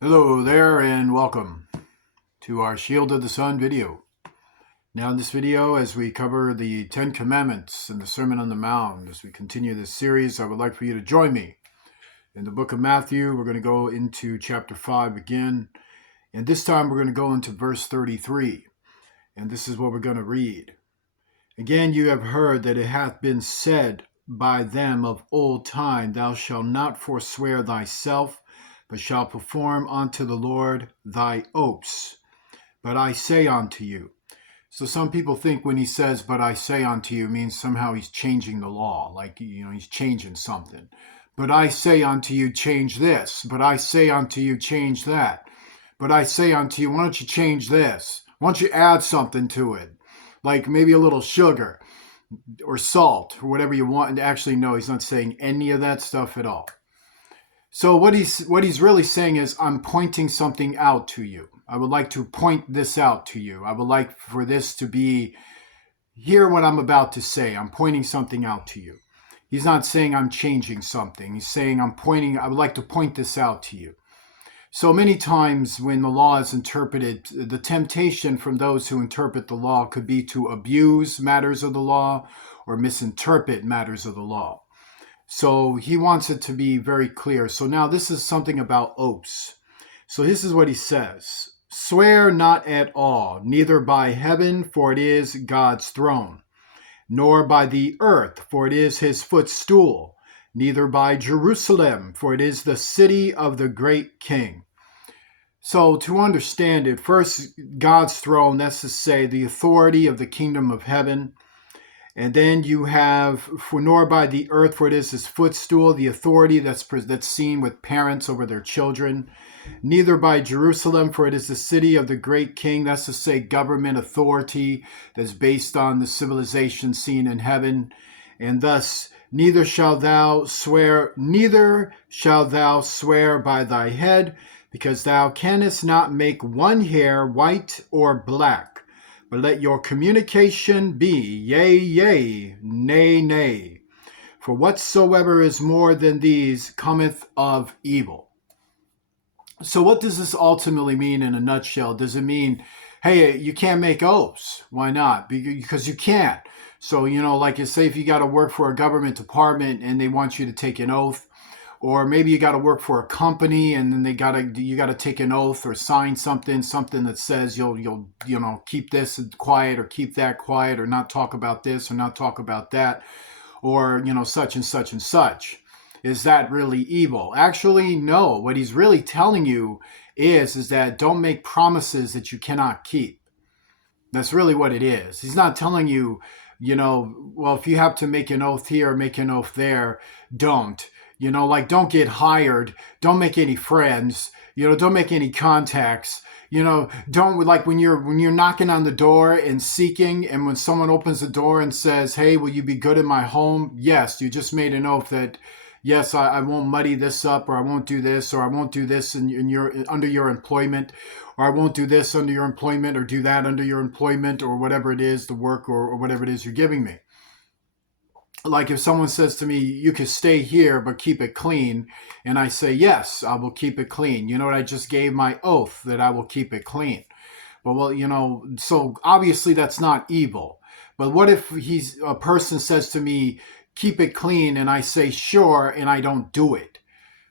Hello there and welcome to our Shield of the Sun video. Now in this video, as we cover the 10 Commandments and the Sermon on the Mount, as we continue this series, I would like for you to join me. In the book of Matthew, we're going to go into chapter 5 again, and this time we're going to go into verse 33, and this is what we're going to read. Again, you have heard that it hath been said by them of old time, Thou shalt not forswear thyself, but shalt perform unto the Lord thy oaths. But I say unto you. So some people think when he says, but I say unto you, means somehow he's changing the law, like, he's changing something. But I say unto you, change this. But I say unto you, change that. But I say unto you, why don't you change this? Why don't you add something to it? Like maybe a little sugar or salt or whatever you want. And actually, no, he's not saying any of that stuff at all. So what he's really saying is, I'm pointing something out to you. I would like to point this out to you. I would like for this to be, hear what I'm about to say. I'm pointing something out to you. He's not saying I'm changing something. He's saying I would like to point this out to you. So many times when the law is interpreted, the temptation from those who interpret the law could be to abuse matters of the law or misinterpret matters of the law. So he wants it to be very clear. So now this is something about oaths. So this is what he says. Swear not at all, neither by heaven, for it is God's throne, nor by the earth, for it is his footstool, neither by Jerusalem, for it is the city of the great king. So to understand it, first, God's throne, that's to say the authority of the kingdom of heaven. And then you have, for nor by the earth, for it is his footstool, the authority that's seen with parents over their children. Neither by Jerusalem, for it is the city of the great king, that's to say government authority that's based on the civilization seen in heaven. And thus, neither shalt thou swear by thy head, because thou canst not make one hair white or black. But let your communication be yea, yea, nay, nay. For whatsoever is more than these cometh of evil. So what does this ultimately mean in a nutshell? Does it mean, hey, you can't make oaths? Why not? Because you can't. So, like you say, if you got to work for a government department and they want you to take an oath, or maybe you got to work for a company and then you got to take an oath or sign something that says you'll keep this quiet or keep that quiet or not talk about this or not talk about that, or such and such and such. Is that really evil? Actually, no. What he's really telling you is that don't make promises that you cannot keep. That's really what it is. He's not telling you, well, if you have to make an oath here or make an oath there, don't. Don't get hired, don't make any friends, don't make any contacts, don't, like when you're knocking on the door and seeking, and when someone opens the door and says, hey, will you be good in my home? Yes, you just made an oath that, yes, I won't muddy this up, or I won't do this, or I won't do this under your employment, or I won't do this under your employment, or do that under your employment, or whatever it is, the work or whatever it is you're giving me. Like if someone says to me, you can stay here, but keep it clean. And I say, yes, I will keep it clean. You know what? I just gave my oath that I will keep it clean. But so obviously that's not evil. But what if a person says to me, keep it clean, and I say, sure, and I don't do it?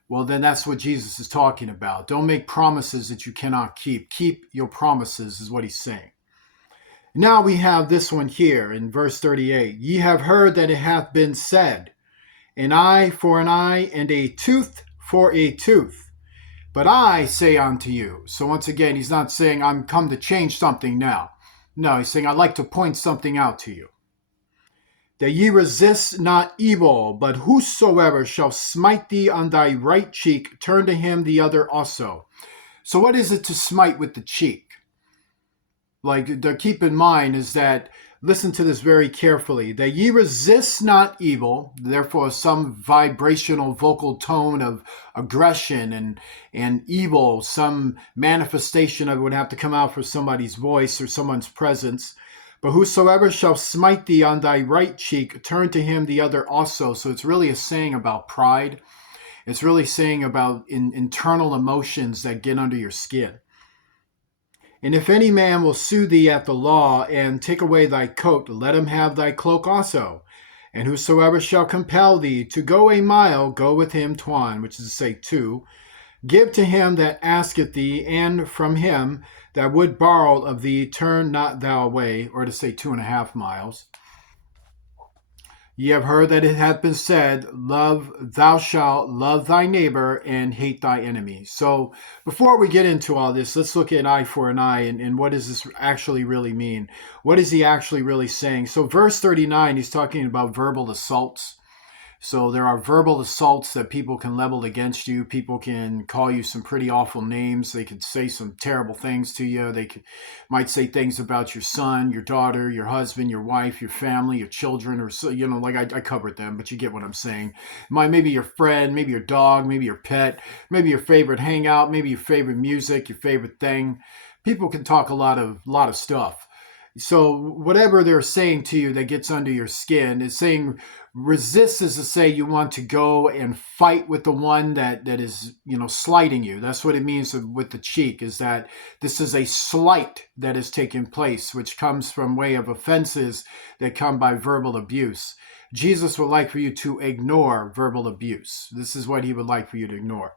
Well, then that's what Jesus is talking about. Don't make promises that you cannot keep. Keep your promises is what he's saying. Now we have this one here in verse 38. Ye have heard that it hath been said, an eye for an eye, and a tooth for a tooth. But I say unto you. So once again, he's not saying I'm come to change something now. No, he's saying I'd like to point something out to you. That ye resist not evil, but whosoever shall smite thee on thy right cheek, turn to him the other also. So what is it to smite with the cheek? Like, to keep in mind is that, listen to this very carefully, that ye resist not evil, therefore some vibrational vocal tone of aggression and evil, some manifestation of it would have to come out from somebody's voice or someone's presence. But whosoever shall smite thee on thy right cheek, turn to him the other also. So it's really a saying about pride. It's really saying about internal emotions that get under your skin. And if any man will sue thee at the law and take away thy coat, let him have thy cloak also. And whosoever shall compel thee to go a mile, go with him twain, which is to say 2. Give to him that asketh thee, and from him that would borrow of thee, turn not thou away, or to say 2.5 miles. Ye have heard that it hath been said, thou shalt love thy neighbor and hate thy enemy. So before we get into all this, let's look at eye for an eye and what does this actually really mean? What is he actually really saying? So verse 39, he's talking about verbal assaults. So there are verbal assaults that people can level against you. People can call you some pretty awful names. They could say some terrible things to you. Might say things about your son, your daughter, your husband, your wife, your family, your children, or so, like I covered them, but you get what I'm saying. Maybe your friend, maybe your dog, maybe your pet, maybe your favorite hangout, maybe your favorite music, your favorite thing. People can talk a lot of stuff. So whatever they're saying to you that gets under your skin is saying resist is to say you want to go and fight with the one that is, slighting you. That's what it means with the cheek, is that this is a slight that is taking place, which comes from way of offenses that come by verbal abuse. Jesus would like for you to ignore verbal abuse. This is what he would like for you to ignore.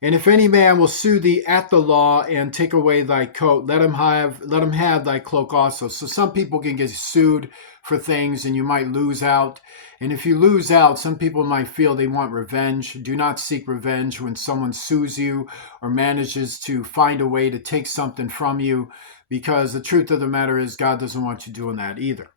And if any man will sue thee at the law and take away thy coat, let him have thy cloak also. So some people can get sued for things and you might lose out. And if you lose out, some people might feel they want revenge. Do not seek revenge when someone sues you or manages to find a way to take something from you, because the truth of the matter is God doesn't want you doing that either.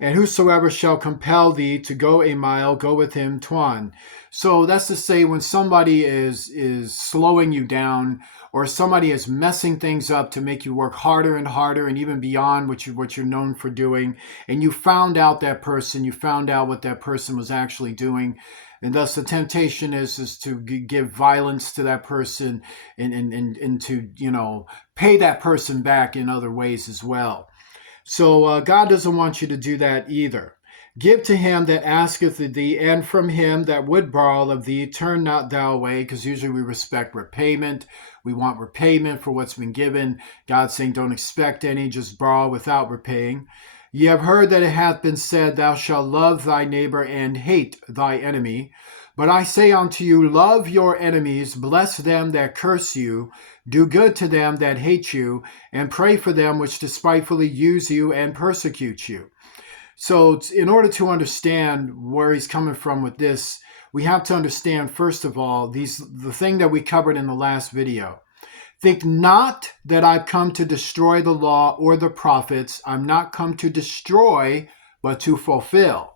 And whosoever shall compel thee to go a mile, go with him twain. So that's to say, when somebody is slowing you down, or somebody is messing things up to make you work harder and harder and even beyond what you're known for doing, and you found out what that person was actually doing, and thus the temptation is to give violence to that person and to pay that person back in other ways as well. So God doesn't want you to do that either. Give to him that asketh of thee, and from him that would borrow of thee, turn not thou away, because usually we respect repayment. We want repayment for what's been given. God's saying don't expect any, just borrow without repaying. Ye have heard that it hath been said, thou shalt love thy neighbor and hate thy enemy. But I say unto you, love your enemies, bless them that curse you, do good to them that hate you, and pray for them which despitefully use you and persecute you. So in order to understand where he's coming from with this, we have to understand, first of all, the thing that we covered in the last video. Think not that I've come to destroy the law or the prophets. I'm not come to destroy, but to fulfill.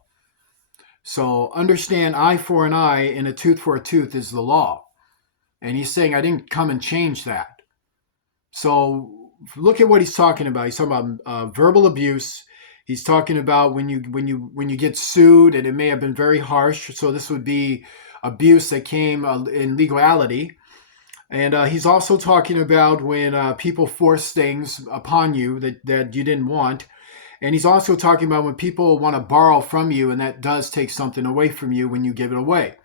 So understand, eye for an eye and a tooth for a tooth is the law. And he's saying, I didn't come and change that. So look at what he's talking about. He's talking about verbal abuse. He's talking about when you get sued, and it may have been very harsh. So this would be abuse that came in legality. And he's also talking about when people force things upon you that you didn't want. And he's also talking about when people want to borrow from you, and that does take something away from you when you give it away.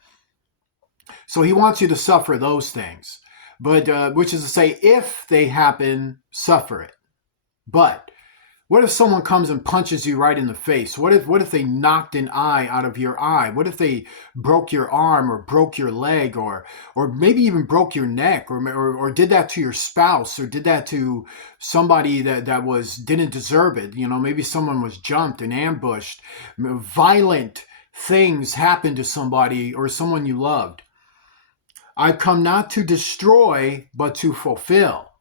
So he wants you to suffer those things, but which is to say, if they happen, suffer it. But what if someone comes and punches you right in the face? What if they knocked an eye out of your eye? What if they broke your arm or broke your leg or maybe even broke your neck or did that to your spouse or did that to somebody that didn't deserve it? Maybe someone was jumped and ambushed. Violent things happened to somebody or someone you loved. I've come not to destroy, but to fulfill.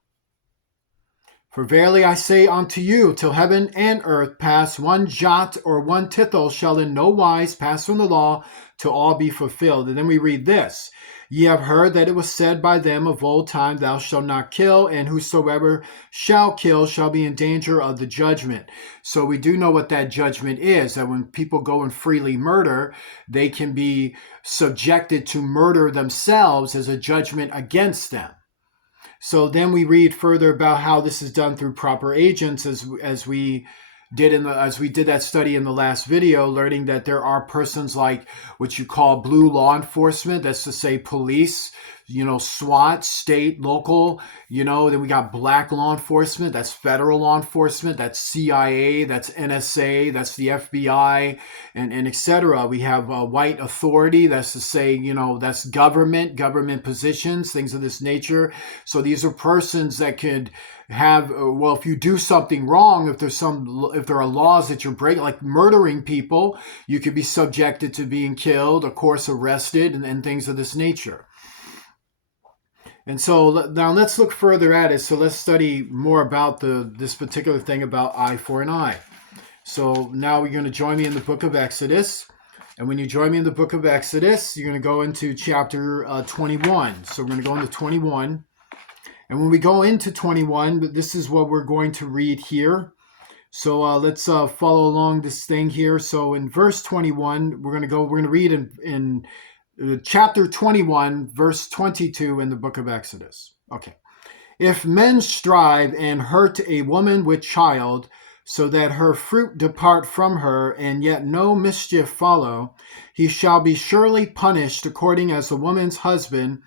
For verily I say unto you, till heaven and earth pass, one jot or one tittle shall in no wise pass from the law, till all be fulfilled. And then we read this. Ye have heard that it was said by them of old time, thou shalt not kill, and whosoever shall kill shall be in danger of the judgment. So we do know what that judgment is, that when people go and freely murder, they can be subjected to murder themselves as a judgment against them. So then we read further about how this is done through proper agents as we as we did that study in the last video, learning that there are persons like what you call blue law enforcement, that's to say police, SWAT, state, local, then we got black law enforcement, that's federal law enforcement, that's CIA, that's NSA, that's the FBI, and etc. We have white authority, that's to say, that's government positions, things of this nature. So these are persons that could have, well, if you do something wrong, if there are laws that you're breaking, like murdering people, you could be subjected to being killed, of course, arrested, and things of this nature. And so now let's look further at it. So let's study more about this particular thing about eye for an eye. So now you're going to join me in the book of Exodus. And when you join me in the book of Exodus, you're going to go into chapter 21. So we're going to go into 21. And when we go into 21, this is what we're going to read here. So let's follow along this thing here. So in verse 21, we're going to read in chapter 21, verse 22 in the book of Exodus. Okay. If men strive and hurt a woman with child, so that her fruit depart from her, and yet no mischief follow, he shall be surely punished according as the woman's husband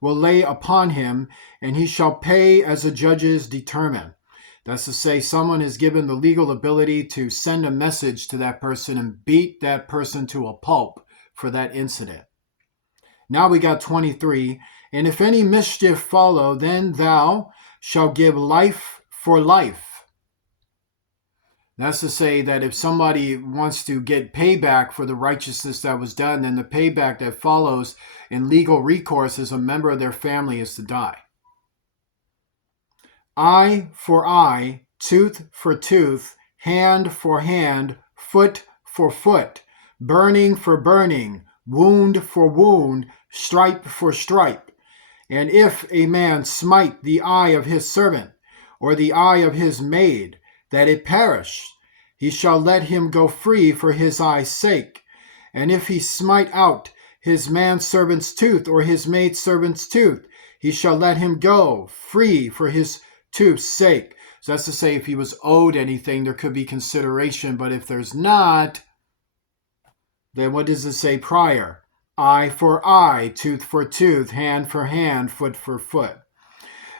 will lay upon him, and he shall pay as the judges determine. That's to say, someone is given the legal ability to send a message to that person and beat that person to a pulp for that incident. Now we got 23. And if any mischief follow, then thou shalt give life for life. That's to say that if somebody wants to get payback for the righteousness that was done, then the payback that follows in legal recourse as a member of their family is to die. Eye for eye, tooth for tooth, hand for hand, foot for foot, burning for burning, wound for wound, stripe for stripe. And if a man smite the eye of his servant, or the eye of his maid, that it perish, he shall let him go free for his eye's sake. And if he smite out his manservant's tooth, or his maidservant's tooth, he shall let him go free for his tooth's sake. So that's to say, if he was owed anything, there could be consideration, but if there's not, then what does it say prior? Eye for eye, tooth for tooth, hand for hand, foot for foot.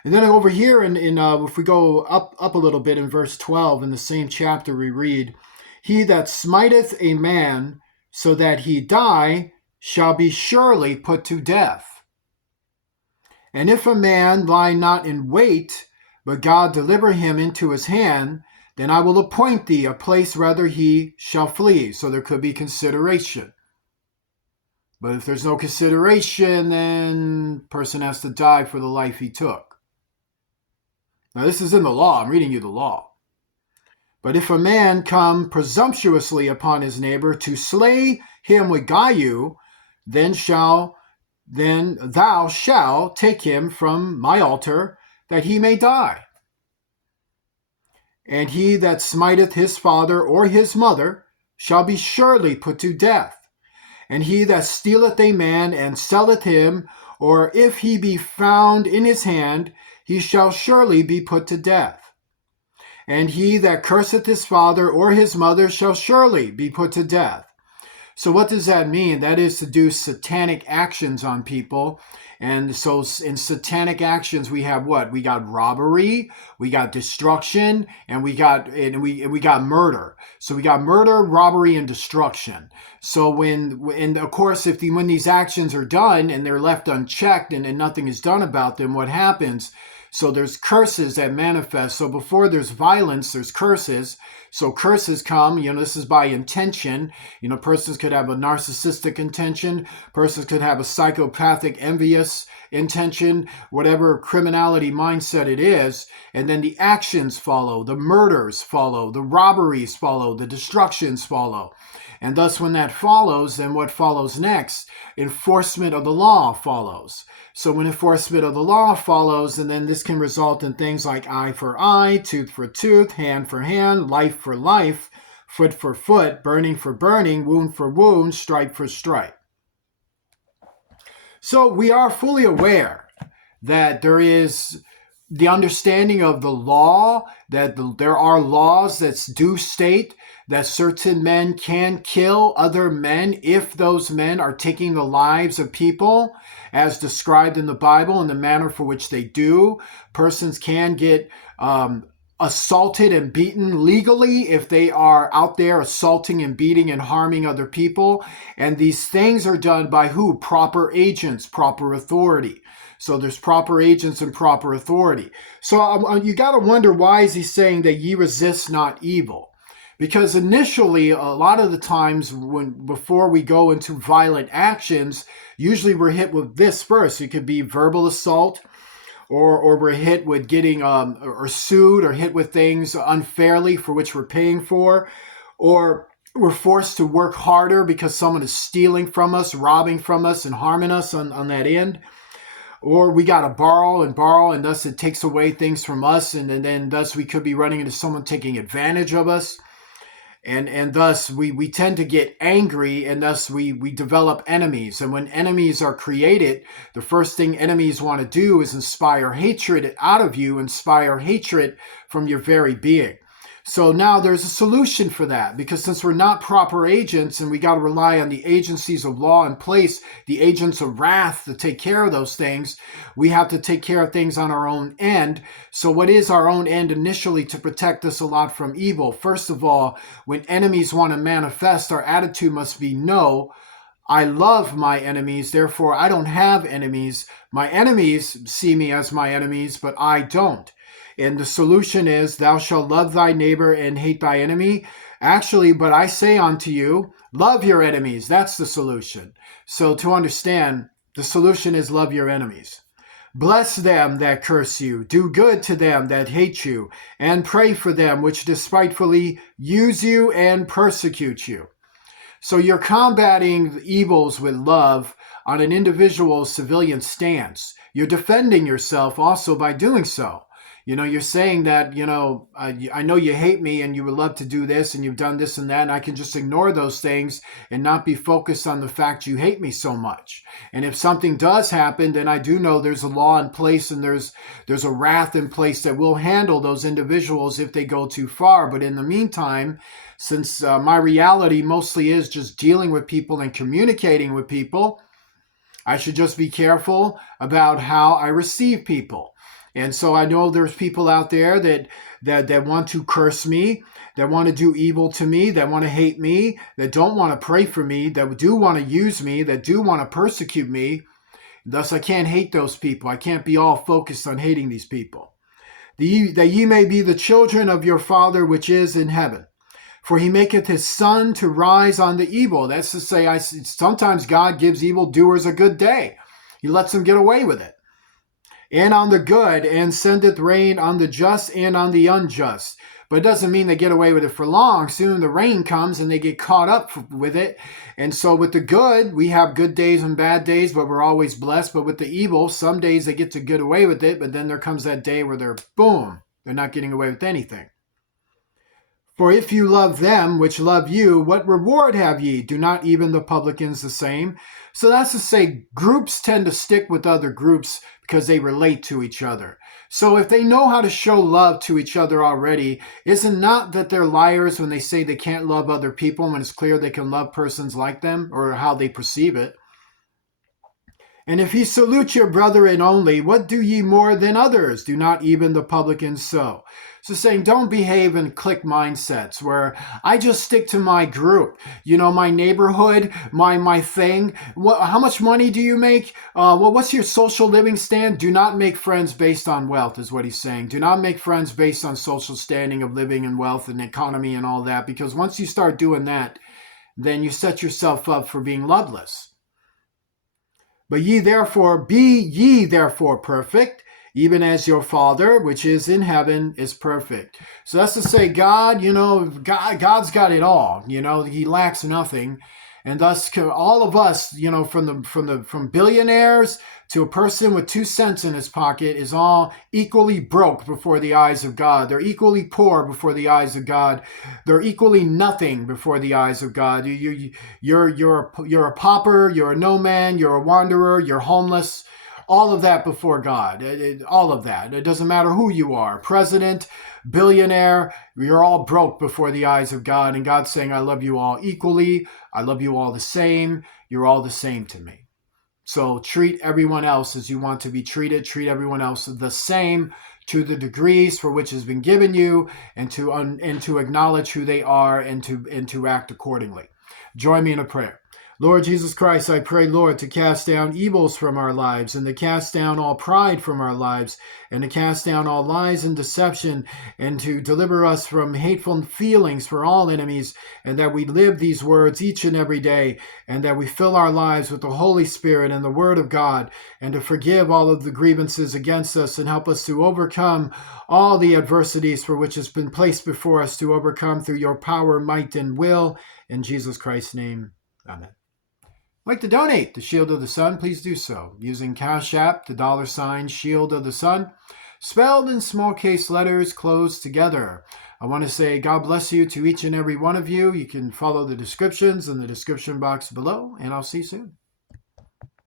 And then over here, if we go up a little bit in verse 12, in the same chapter, we read, He that smiteth a man so that he die shall be surely put to death. And if a man lie not in wait, but God deliver him into his hand, then I will appoint thee a place whither he shall flee. So there could be consideration. But if there's no consideration, then person has to die for the life he took. Now this is in the law. I'm reading you the law. But if a man come presumptuously upon his neighbor to slay him with guile, then thou shalt take him from my altar, that he may die. And he that smiteth his father or his mother shall be surely put to death. And he that stealeth a man and selleth him, or if he be found in his hand, he shall surely be put to death. And he that curseth his father or his mother shall surely be put to death. So what does that mean? That is to do satanic actions on people. And so in satanic actions, we have what? We got robbery, we got destruction, and we got murder. So we got murder, robbery, and destruction. So when these actions are done and they're left unchecked and nothing is done about them, what happens? So there's curses that manifest. So before there's violence, there's curses. So curses come, this is by intention. Persons could have a narcissistic intention. Persons could have a psychopathic, envious intention, whatever criminality mindset it is. And then the actions follow, the murders follow, the robberies follow, the destructions follow. And thus when that follows, then what follows next? Enforcement of the law follows. So when enforcement of the law follows, and then this can result in things like eye for eye, tooth for tooth, hand for hand, life for life, foot for foot, burning for burning, wound for wound, stripe for stripe. So we are fully aware that there is the understanding of the law, that there are laws that do state that certain men can kill other men if those men are taking the lives of people as described in the Bible in the manner for which they do. Persons can get assaulted and beaten legally if they are out there assaulting and beating and harming other people. And these things are done by who? Proper agents, proper authority. So there's proper agents and proper authority. So you got to wonder, why is he saying that ye resist not evil? Because initially, a lot of the times before we go into violent actions, usually we're hit with this first. It could be verbal assault, or we're hit with getting or sued, or hit with things unfairly for which we're paying for, or we're forced to work harder because someone is stealing from us, robbing from us, and harming us on that end. Or we got to borrow, and thus it takes away things from us, and then thus we could be running into someone taking advantage of us. And thus we tend to get angry, and thus we develop enemies. And when enemies are created, the first thing enemies want to do is inspire hatred out of you, inspire hatred from your very being. So now there's a solution for that, because since we're not proper agents and we got to rely on the agencies of law in place, the agents of wrath to take care of those things, we have to take care of things on our own end. So what is our own end initially to protect us a lot from evil? First of all, when enemies want to manifest, our attitude must be, no, I love my enemies, therefore I don't have enemies. My enemies see me as my enemies, but I don't. And the solution is, thou shalt love thy neighbor and hate thy enemy. Actually, but I say unto you, love your enemies. That's the solution. So to understand, the solution is love your enemies. Bless them that curse you. Do good to them that hate you. And pray for them which despitefully use you and persecute you. So you're combating the evils with love on an individual civilian stance. You're defending yourself also by doing so. You're saying that, I know you hate me and you would love to do this and you've done this and that, and I can just ignore those things and not be focused on the fact you hate me so much. And if something does happen, then I do know there's a law in place and there's a wrath in place that will handle those individuals if they go too far. But in the meantime, since my reality mostly is just dealing with people and communicating with people, I should just be careful about how I receive people. And so I know there's people out there that want to curse me, that want to do evil to me, that want to hate me, that don't want to pray for me, that do want to use me, that do want to persecute me. Thus I can't hate those people. I can't be all focused on hating these people. That ye may be the children of your Father which is in heaven. For he maketh his sun to rise on the evil. That's to say, sometimes God gives evildoers a good day. He lets them get away with it. And on the good, and sendeth rain on the just and on the unjust. But it doesn't mean they get away with it for long. Soon the rain comes and they get caught up with it. And so with the good, we have good days and bad days, but we're always blessed. But with the evil, some days they get to get away with it, but then there comes that day where they're not getting away with anything. For if you love them which love you, what reward have ye? Do not even the publicans the same? So that's to say, groups tend to stick with other groups because they relate to each other. So if they know how to show love to each other already, is it not that they're liars when they say they can't love other people when it's clear they can love persons like them, or how they perceive it? And if ye salute your brethren only, what do ye more than others? Do not even the publicans so? So saying, don't behave in clique mindsets where I just stick to my group, my neighborhood, my thing. How much money do you make? What's your social living stand? Do not make friends based on wealth, is what he's saying. Do not make friends based on social standing of living and wealth and economy and all that, because once you start doing that, then you set yourself up for being loveless. But be ye therefore perfect, even as your Father, which is in heaven, is perfect. So that's to say, God's got it all. He lacks nothing. And thus all of us, from billionaires to a person with 2 cents in his pocket, is all equally broke before the eyes of God. They're equally poor before the eyes of God. They're equally nothing before the eyes of God. You're a pauper, you're a no man, you're a wanderer, you're homeless. all of that before God. All of that. It doesn't matter who you are, president, billionaire, you're all broke before the eyes of God. And God's saying, I love you all equally. I love you all the same. You're all the same to me. So treat everyone else as you want to be treated. Treat everyone else the same to the degrees for which has been given you, and to acknowledge who they are, and to act accordingly. Join me in a prayer. Lord Jesus Christ, I pray, Lord, to cast down evils from our lives, and to cast down all pride from our lives, and to cast down all lies and deception, and to deliver us from hateful feelings for all enemies, and that we live these words each and every day, and that we fill our lives with the Holy Spirit and the Word of God, and to forgive all of the grievances against us, and help us to overcome all the adversities for which has been placed before us, to overcome through your power, might, and will. In Jesus Christ's name, amen. Like to donate to Shield of the Sun, please do so using Cash App, the $ Shield of the Sun, spelled in small case letters closed together. I want to say God bless you to each and every one of you. You can follow the descriptions in the description box below, and I'll see you soon.